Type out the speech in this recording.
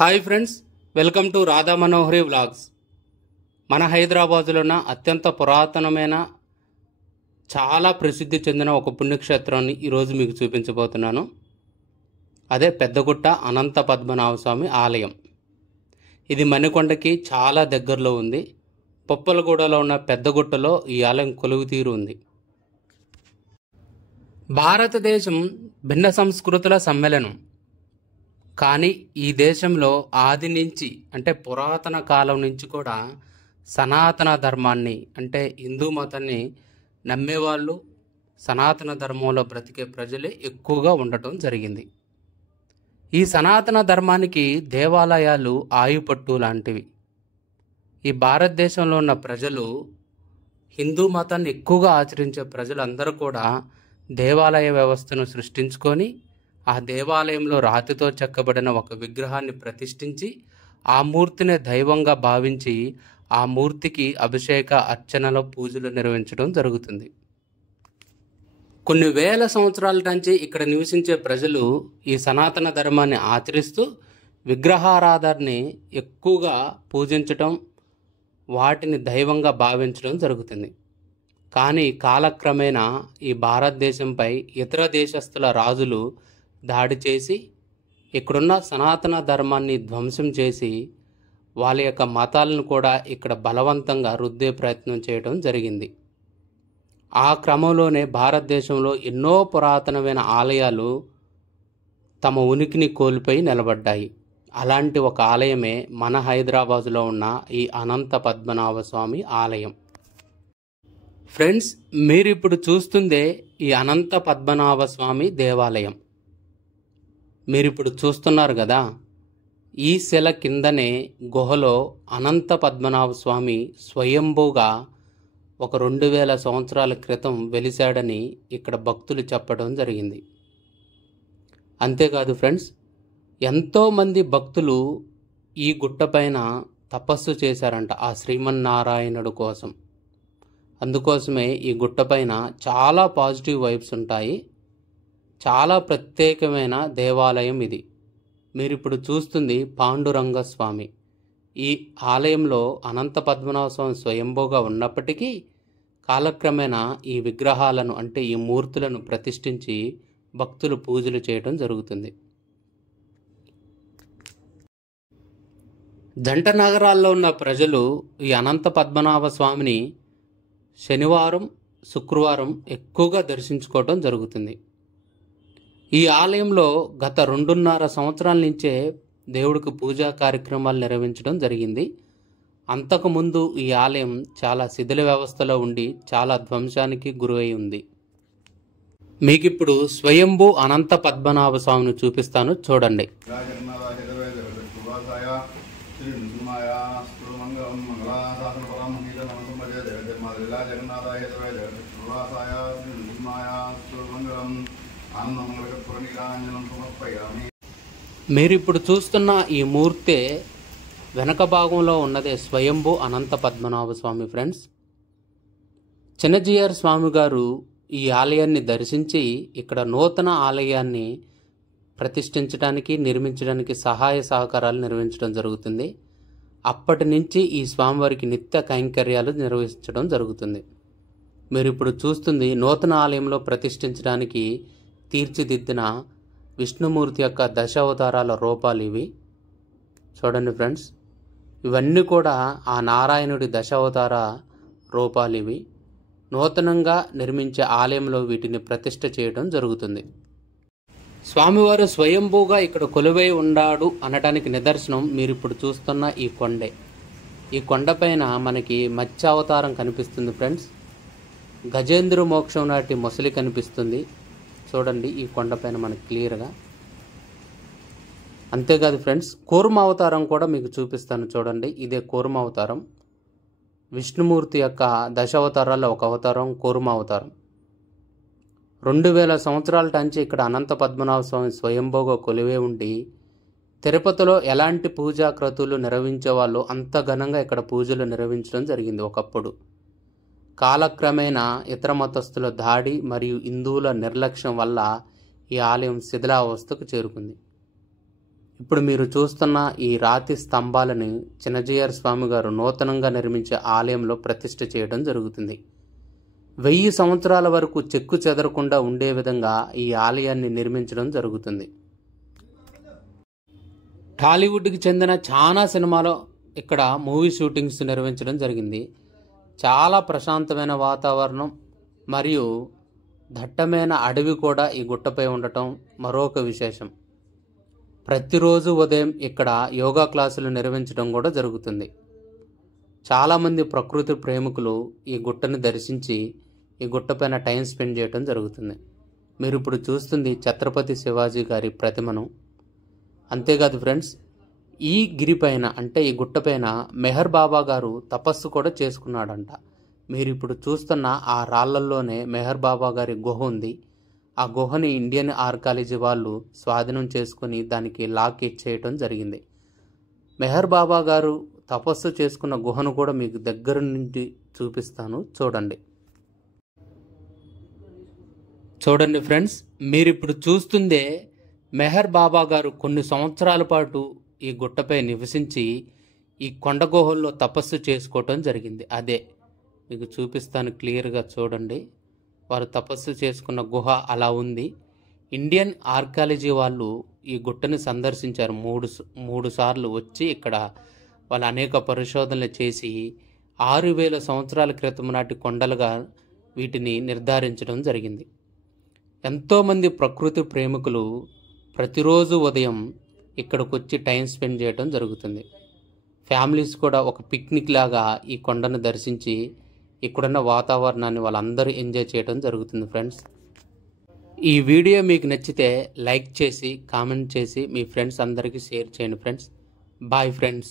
Hi friends, welcome to Radha Manohari vlogs. మన హైదరాబాదులో ఉన్న అత్యంత పురాతనమైన చాలా ప్రసిద్ధి చెందిన ఒక పుణ్యక్షేత్రాన్ని ఈరోజు మీకు చూపించబోతున్నాను. అదే పెద్దగుట్ట అనంత పద్మనాభ స్వామి ఆలయం. ఇది మణికొండకి చాలా దగ్గరలో ఉంది. పొప్పలగూడలో ఉన్న పెద్దగుట్టలో ఈ ఆలయం కొలువుతీరు ఉంది. భారతదేశం భిన్న సంస్కృతుల సమ్మేళనం. కానీ ఈ దేశంలో ఆది నుంచి అంటే పురాతన కాలం నుంచి కూడా సనాతన ధర్మాన్ని అంటే హిందూ మతాన్ని నమ్మేవాళ్ళు, సనాతన ధర్మంలో బ్రతికే ప్రజలే ఎక్కువగా ఉండటం జరిగింది. ఈ సనాతన ధర్మానికి దేవాలయాలు ఆయుపట్టు లాంటివి. ఈ భారతదేశంలో ఉన్న ప్రజలు, హిందూ మతాన్ని ఎక్కువగా ఆచరించే ప్రజలందరూ కూడా దేవాలయ వ్యవస్థను సృష్టించుకొని ఆ దేవాలయంలో రాతితో చెక్కబడిన ఒక విగ్రహాన్ని ప్రతిష్ఠించి ఆ మూర్తిని దైవంగా భావించి ఆ మూర్తికి అభిషేక అర్చనల పూజలు నిర్వహించడం జరుగుతుంది. కొన్ని వేల సంవత్సరాల నుంచి ఇక్కడ నివసించే ప్రజలు ఈ సనాతన ధర్మాన్ని ఆచరిస్తూ విగ్రహారాధనని ఎక్కువగా పూజించటం, వాటిని దైవంగా భావించడం జరుగుతుంది. కానీ కాలక్రమేణా ఈ భారతదేశంపై ఇతర దేశస్తుల రాజులు దాడి చేసి ఇక్కడున్న సనాతన ధర్మాన్ని ధ్వంసం చేసి వాళ్ళ యొక్క మతాలను కూడా ఇక్కడ బలవంతంగా రుద్దే ప్రయత్నం చేయడం జరిగింది. ఆ క్రమంలోనే భారతదేశంలో ఎన్నో పురాతనమైన ఆలయాలు తమ ఉనికిని కోల్పోయి నిలబడ్డాయి. అలాంటి ఒక ఆలయమే మన హైదరాబాదులో ఉన్న ఈ అనంత పద్మనాభ స్వామి ఆలయం. ఫ్రెండ్స్, మీరిప్పుడు చూస్తుందే ఈ అనంత పద్మనాభ స్వామి దేవాలయం. మీరిప్పుడు చూస్తున్నారు కదా, ఈ శిల కిందనే గుహలో అనంత పద్మనాభ స్వామి స్వయంభూగా ఒక 2000 సంవత్సరాల క్రితం వెలిశాడని ఇక్కడ భక్తులు చెప్పడం జరిగింది. అంతేకాదు ఫ్రెండ్స్, ఎంతోమంది భక్తులు ఈ గుట్టపైన తపస్సు చేశారంట ఆ శ్రీమన్నారాయణుడు కోసం. అందుకోసమే ఈ గుట్టపైన చాలా పాజిటివ్ వైబ్స్ ఉంటాయి. చాలా ప్రత్యేకమైన దేవాలయం ఇది. మీరు ఇప్పుడు చూస్తుంది పాండురంగ స్వామి. ఈ ఆలయంలో అనంత పద్మనాభ స్వామి స్వయంభూగా ఉన్నప్పటికీ కాలక్రమేణా ఈ విగ్రహాలను అంటే ఈ మూర్తులను ప్రతిష్ఠించి భక్తులు పూజలు చేయడం జరుగుతుంది. జంట నగరాల్లో ఉన్న ప్రజలు ఈ అనంత పద్మనాభ స్వామిని శనివారం, శుక్రవారం ఎక్కువగా దర్శించుకోవడం జరుగుతుంది. ఈ ఆలయంలో గత 2.5 సంవత్సరాల నుంచే దేవుడికి పూజా కార్యక్రమాలు నిర్వహించడం జరిగింది. అంతకుముందు ఈ ఆలయం చాలా శిథిల వ్యవస్థలో ఉండి చాలా ధ్వంసానికి గురై ఉంది. మీకు ఇప్పుడు స్వయంభూ అనంత పద్మనాభ స్వామిని చూపిస్తాను, చూడండి. మీరిప్పుడు చూస్తున్న ఈ మూర్తే వెనక భాగంలో ఉన్నదే స్వయంభూ అనంత పద్మనాభ స్వామి. ఫ్రెండ్స్, చిన్నజీయర్ స్వామి గారు ఈ ఆలయాన్ని దర్శించి ఇక్కడ నూతన ఆలయాన్ని ప్రతిష్ఠించడానికి, నిర్మించడానికి సహాయ సహకారాలు నిర్వహించడం జరుగుతుంది. అప్పటి నుంచి ఈ స్వామివారికి నిత్య కైంకర్యాలు నిర్వహించడం జరుగుతుంది. మీరు ఇప్పుడు చూస్తుంది నూతన ఆలయంలో ప్రతిష్ఠించడానికి తీర్చిదిద్దిన విష్ణుమూర్తి యొక్క దశావతారాల రూపాలు ఇవి. చూడండి ఫ్రెండ్స్, ఇవన్నీ కూడా ఆ నారాయణుడి దశావతార రూపాలు ఇవి. నూతనంగా నిర్మించే ఆలయంలో వీటిని ప్రతిష్ఠ చేయడం జరుగుతుంది. స్వామివారు స్వయంభూగా ఇక్కడ కొలువై ఉన్నాడు అనటానికి నిదర్శనం మీరు ఇప్పుడు చూస్తున్న ఈ కొండే. ఈ కొండపైన మనకి మత్స్యావతారం కనిపిస్తుంది ఫ్రెండ్స్. గజేంద్ర మోక్షం నాటి మొసలి కనిపిస్తుంది. చూడండి ఈ కొండపైన మనకి క్లియర్గా. అంతేకాదు ఫ్రెండ్స్, కూర్మ అవతారం కూడా మీకు చూపిస్తాను, చూడండి. ఇదే కూర్మ అవతారం. విష్ణుమూర్తి యొక్క దశావతారాల్లో ఒక అవతారం కూర్మ అవతారం. 2000 సంవత్సరాల నుంచి ఇక్కడ అనంత పద్మనాభ స్వామి స్వయంభూగా కొలువే ఉండి తిరుపతిలో ఎలాంటి పూజా క్రతువులు నిర్వహించే వాళ్ళు అంత ఘనంగా ఇక్కడ పూజలు నిర్వహించడం జరిగింది ఒకప్పుడు. కాలక్రమేణా ఇతర మతస్థుల దాడి మరియు హిందువుల నిర్లక్ష్యం వల్ల ఈ ఆలయం శిథిలావస్థకు చేరుకుంది. ఇప్పుడు మీరు చూస్తున్న ఈ రాతి స్తంభాలని చిన్నజీయర్ స్వామి గారు నూతనంగా నిర్మించే ఆలయంలో ప్రతిష్ఠ చేయడం జరుగుతుంది. 1000 సంవత్సరాల వరకు చెక్కు చెదరకుండా ఉండే విధంగా ఈ ఆలయాన్ని నిర్మించడం జరుగుతుంది. టాలీవుడ్కి చెందిన చాలా సినిమాలో ఇక్కడ మూవీ షూటింగ్స్ నిర్వహించడం జరిగింది. చాలా ప్రశాంతమైన వాతావరణం మరియు దట్టమైన అడవి కూడా ఈ గుట్టపై ఉండటం మరొక విశేషం. ప్రతిరోజు ఉదయం ఇక్కడ యోగా క్లాసులు నిర్వహించడం కూడా జరుగుతుంది. చాలామంది ప్రకృతి ప్రేమికులు ఈ గుట్టను దర్శించి ఈ గుట్టపైన టైం స్పెండ్ చేయడం జరుగుతుంది. మీరు ఇప్పుడు చూస్తుంది ఛత్రపతి శివాజీ గారి ప్రతిమను. అంతేకాదు ఫ్రెండ్స్, ఈ గిరిపైన అంటే ఈ గుట్టపైన మెహర్ బాబా గారు తపస్సు కూడా చేసుకున్నాడంట. మీరు ఇప్పుడు చూస్తున్న ఆ రాళ్లల్లోనే మెహర్ బాబా గారి గుహ ఉంది. ఆ గుహని ఇండియన్ ఆర్కాలజీ వాళ్ళు స్వాధీనం చేసుకుని దానికి లాక్ ఇచ్చేయటం జరిగింది. మెహర్ బాబా గారు తపస్సు చేసుకున్న గుహను కూడా మీకు దగ్గర నుండి చూపిస్తాను, చూడండి. చూడండి ఫ్రెండ్స్, మీరు ఇప్పుడు చూస్తుందే మెహర్ బాబా గారు కొన్ని సంవత్సరాల పాటు ఈ గుట్టపై నివసించి ఈ కొండ గుహల్లో తపస్సు చేసుకోవటం జరిగింది. అదే మీకు చూపిస్తాను, క్లియర్గా చూడండి. వారు తపస్సు చేసుకున్న గుహ అలా ఉంది. ఇండియన్ ఆర్కాలజీ వాళ్ళు ఈ గుట్టని సందర్శించారు. మూడు సార్లు వచ్చి ఇక్కడ వాళ్ళు అనేక పరిశోధనలు చేసి 6000 సంవత్సరాల క్రితం నాటి కొండలుగా వీటిని నిర్ధారించడం జరిగింది. ఎంతోమంది ప్రకృతి ప్రేమికులు ప్రతిరోజు ఉదయం ఇక్కడికి వచ్చి టైం స్పెండ్ చేయడం జరుగుతుంది. ఫ్యామిలీస్ కూడా ఒక పిక్నిక్ లాగా ఈ కొండను దర్శించి ఇక్కడున్న వాతావరణాన్ని వాళ్ళందరూ ఎంజాయ్ చేయడం జరుగుతుంది. ఫ్రెండ్స్, ఈ వీడియో మీకు నచ్చితే లైక్ చేసి కామెంట్ చేసి మీ ఫ్రెండ్స్ అందరికీ షేర్ చేయండి. Friends, boy friends.